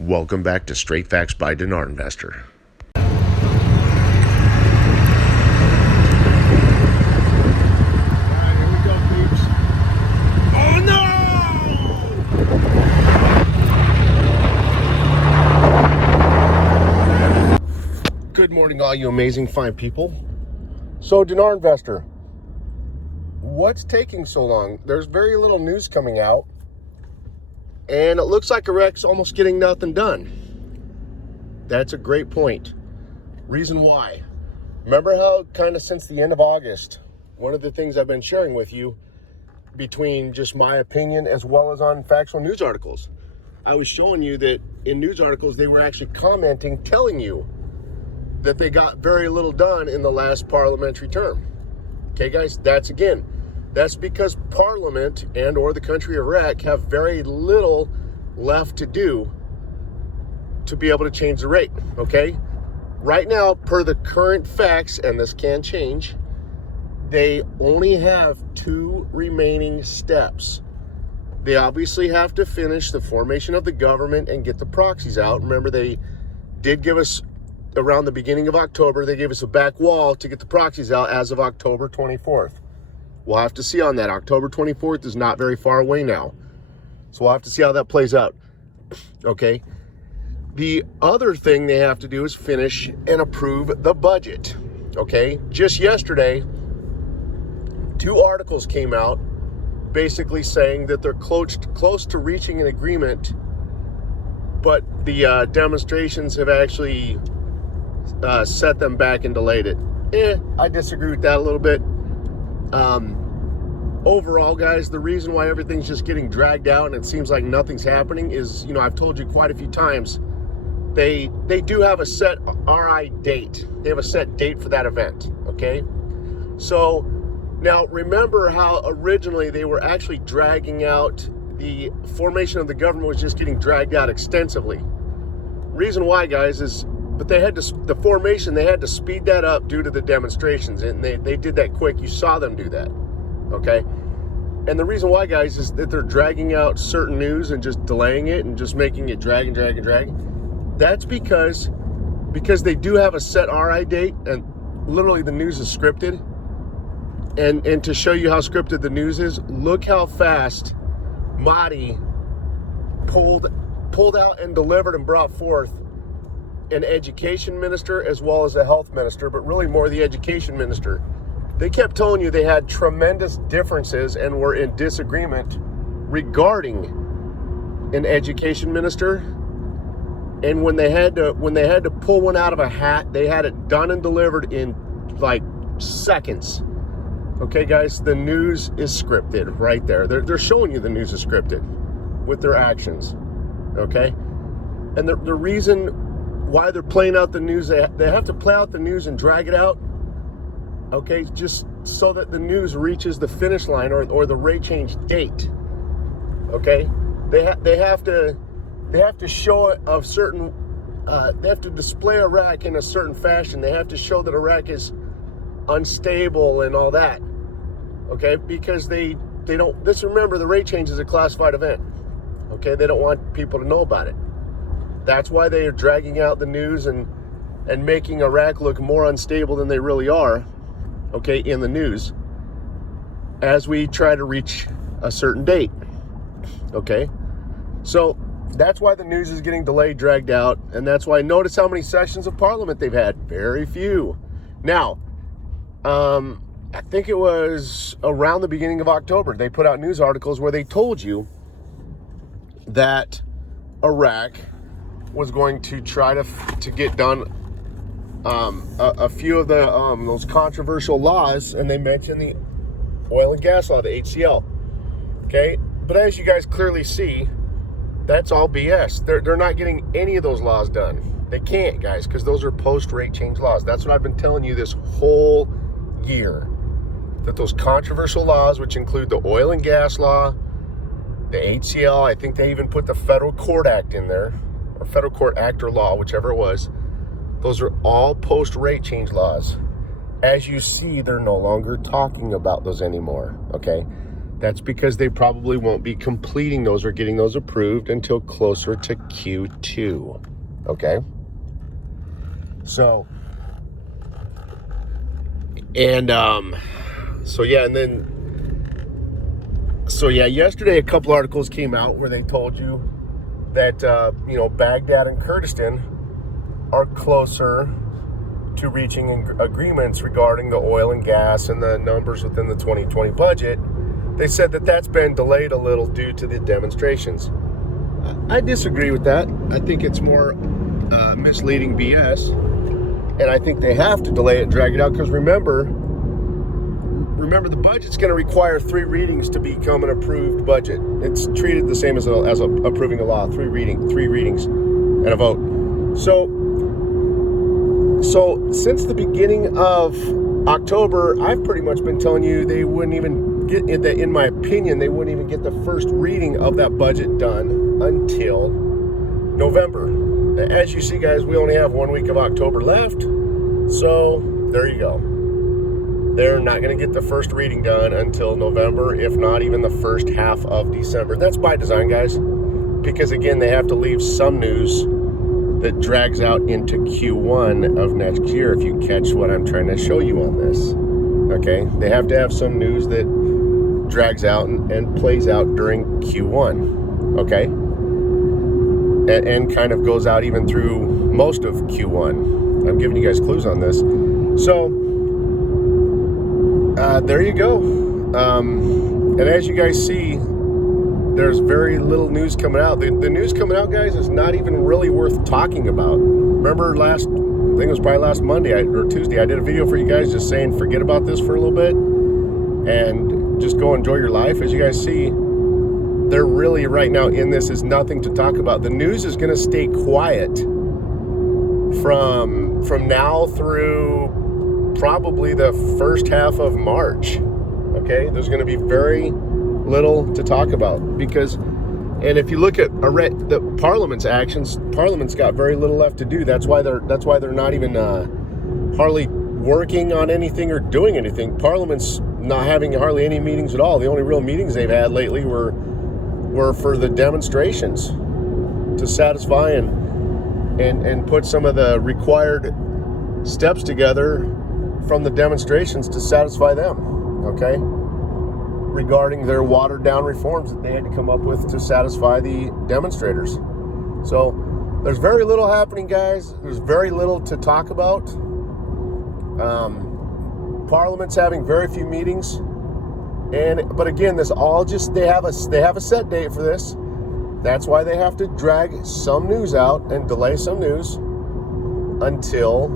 Welcome back to Straight Facts by Dinar Investor. Good morning, all you amazing fine people. So, Dinar Investor, what's taking so long? There's very little news coming out, and it looks like Iraq's almost getting nothing done. That's a great point. Reason why? Remember how kind of since the end of August, one of the things I've been sharing with you between just my opinion as well as on factual news articles, I was showing you that in news articles, they were actually commenting, telling you that they got very little done in the last parliamentary term. Okay, guys, that's because Parliament and or the country of Iraq have very little left to do to be able to change the rate, okay? Right now, per the current facts, and this can change, they only have 2 remaining steps. They obviously have to finish the formation of the government and get the proxies out. Remember, they did give us around the beginning of October, they gave us a back wall to get the proxies out as of October 24th. We'll have to see on that. October 24th is not very far away now. So we'll have to see how that plays out. Okay. The other thing they have to do is finish and approve the budget. Okay. Just yesterday, 2 articles came out basically saying that they're close to reaching an agreement, but the demonstrations have actually set them back and delayed it. I disagree with that a little bit. Overall, guys, the reason why everything's just getting dragged out and it seems like nothing's happening is, I've told you quite a few times, they do have a set RI date. They have a set date for that event, okay? So now remember how originally they were actually dragging out, the formation of the government was just getting dragged out extensively. Reason why, guys, is but they had to, the formation, they had to speed that up due to the demonstrations, and they did that quick. You saw them do that, okay? And the reason why, guys, is that they're dragging out certain news and just delaying it and just making it drag and drag and drag. That's because they do have a set RI date, and literally the news is scripted. And to show you how scripted the news is, look how fast Mahdi pulled out and delivered and brought forth an education minister as well as a health minister, but really more the education minister. They kept telling you they had tremendous differences and were in disagreement regarding an education minister. And when they had to pull one out of a hat, they had it done and delivered in like seconds. Okay, guys, the news is scripted right there. They're showing you the news is scripted with their actions. Okay, and the reason why they're playing out the news, they have to play out the news and drag it out, okay, just so that the news reaches the finish line or the rate change date, okay? They have to show it of certain, they have to display Iraq in a certain fashion. They have to show that Iraq is unstable and all that, okay? Because they don't, remember, the rate change is a classified event, okay? They don't want people to know about it. That's why they are dragging out the news and making Iraq look more unstable than they really are, okay, in the news, as we try to reach a certain date, okay? So that's why the news is getting delayed, dragged out, and that's why notice how many sessions of Parliament they've had. Very few. Now, I think it was around the beginning of October, they put out news articles where they told you that Iraq was going to try to get done a few of the those controversial laws, and they mentioned the oil and gas law, the HCL. Okay, but as you guys clearly see, that's all BS. They're not getting any of those laws done. They can't, guys, because those are post-rate change laws. That's what I've been telling you this whole year, that those controversial laws, which include the oil and gas law, the HCL, I think they even put the Federal Court Act in there, or Federal Court Act or law, whichever it was. Those are all post-rate change laws. As you see, they're no longer talking about those anymore, okay? That's because they probably won't be completing those or getting those approved until closer to Q2. Okay? So, and, yesterday a couple articles came out where they told you that, Baghdad and Kurdistan are closer to reaching agreements regarding the oil and gas and the numbers within the 2020 budget. They said that that's been delayed a little due to the demonstrations. I disagree with that. I think it's more misleading BS. And I think they have to delay it and drag it out because remember, the budget's going to require 3 readings to become an approved budget. It's treated the same as approving a law, 3 readings and a vote. So since the beginning of October, I've pretty much been telling you they wouldn't even get, in my opinion, they wouldn't even get the first reading of that budget done until November. As you see, guys, we only have 1 week of October left. So there you go. They're not going to get the first reading done until November, if not even the first half of December. That's by design, guys, because again, they have to leave some news that drags out into Q1 of next year, if you catch what I'm trying to show you on this. Okay? They have to have some news that drags out and plays out during Q1. Okay? And kind of goes out even through most of Q1. I'm giving you guys clues on this. So, there you go. And as you guys see, there's very little news coming out. The news coming out, guys, is not even really worth talking about. Remember I think it was probably last Monday or Tuesday, I did a video for you guys just saying forget about this for a little bit and just go enjoy your life. As you guys see, they're really right now in this is nothing to talk about. The news is going to stay quiet from now through probably the first half of March. Okay, there's going to be very little to talk about because, and if you look at the Parliament's actions, Parliament's got very little left to do. That's why they're not even hardly working on anything or doing anything. Parliament's not having hardly any meetings at all. The only real meetings they've had lately were for the demonstrations to satisfy and put some of the required steps together from the demonstrations to satisfy them. Okay, regarding their watered down reforms that they had to come up with to satisfy the demonstrators. So there's very little happening, guys. There's very little to talk about. Parliament's having very few meetings, but again, this all just they have a set date for this. That's why they have to drag some news out and delay some news until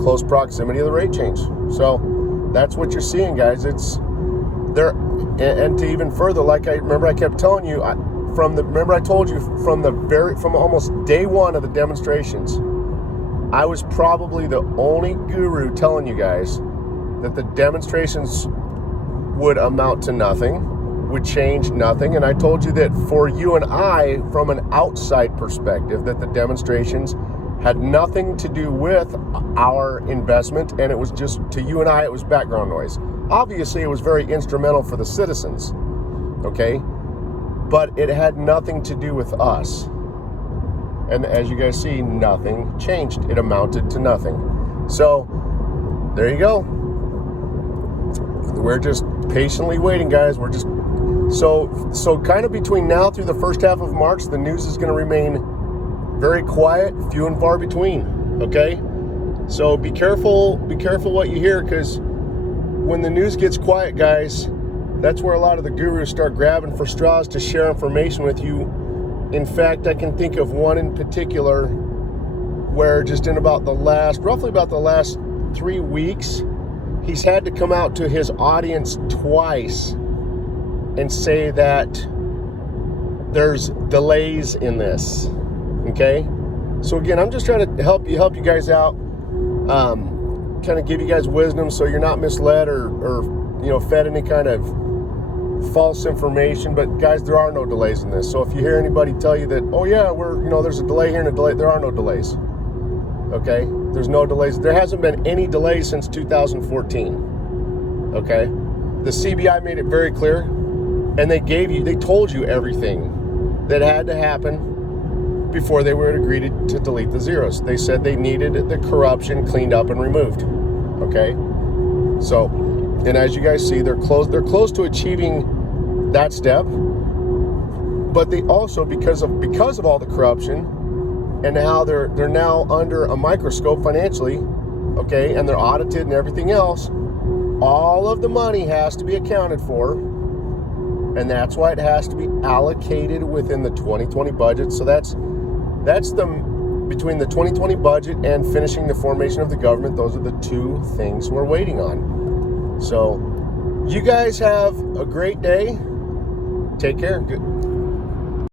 close proximity of the rate change. So that's what you're seeing, guys. It's there, and to even further, like I kept telling you, I told you from almost day one of the demonstrations, I was probably the only guru telling you guys that the demonstrations would amount to nothing, would change nothing, and I told you that for you and I, from an outside perspective, that the demonstrations had nothing to do with our investment, and it was just, to you and I, it was background noise. Obviously, it was very instrumental for the citizens, okay? But it had nothing to do with us. And as you guys see, nothing changed. It amounted to nothing. So, there you go. We're just patiently waiting, guys. We're just, so kind of between now through the first half of March, the news is going to remain very quiet, few and far between, okay? So be careful what you hear, because when the news gets quiet, guys, that's where a lot of the gurus start grabbing for straws to share information with you. In fact, I can think of one in particular where just in roughly about the last 3 weeks, he's had to come out to his audience twice and say that there's delays in this. Okay, so again, I'm just trying to help you guys out, kind of give you guys wisdom so you're not misled or fed any kind of false information. But guys, there are no delays in this. So if you hear anybody tell you that, oh yeah, there's a delay here and a delay, there are no delays. Okay, there's no delays. There hasn't been any delays since 2014. Okay, The CBI made it very clear, and they told you everything that had to happen before they would agree to delete the zeros. They said they needed the corruption cleaned up and removed. Okay, so, and as you guys see, they're close to achieving that step. But they also, because of all the corruption and how they're now under a microscope financially, okay, and they're audited and everything else, all of the money has to be accounted for, and that's why it has to be allocated within the 2020 budget. So that's between the 2020 budget and finishing the formation of the government. Those are the two things we're waiting on. So you guys have a great day. Take care. Good.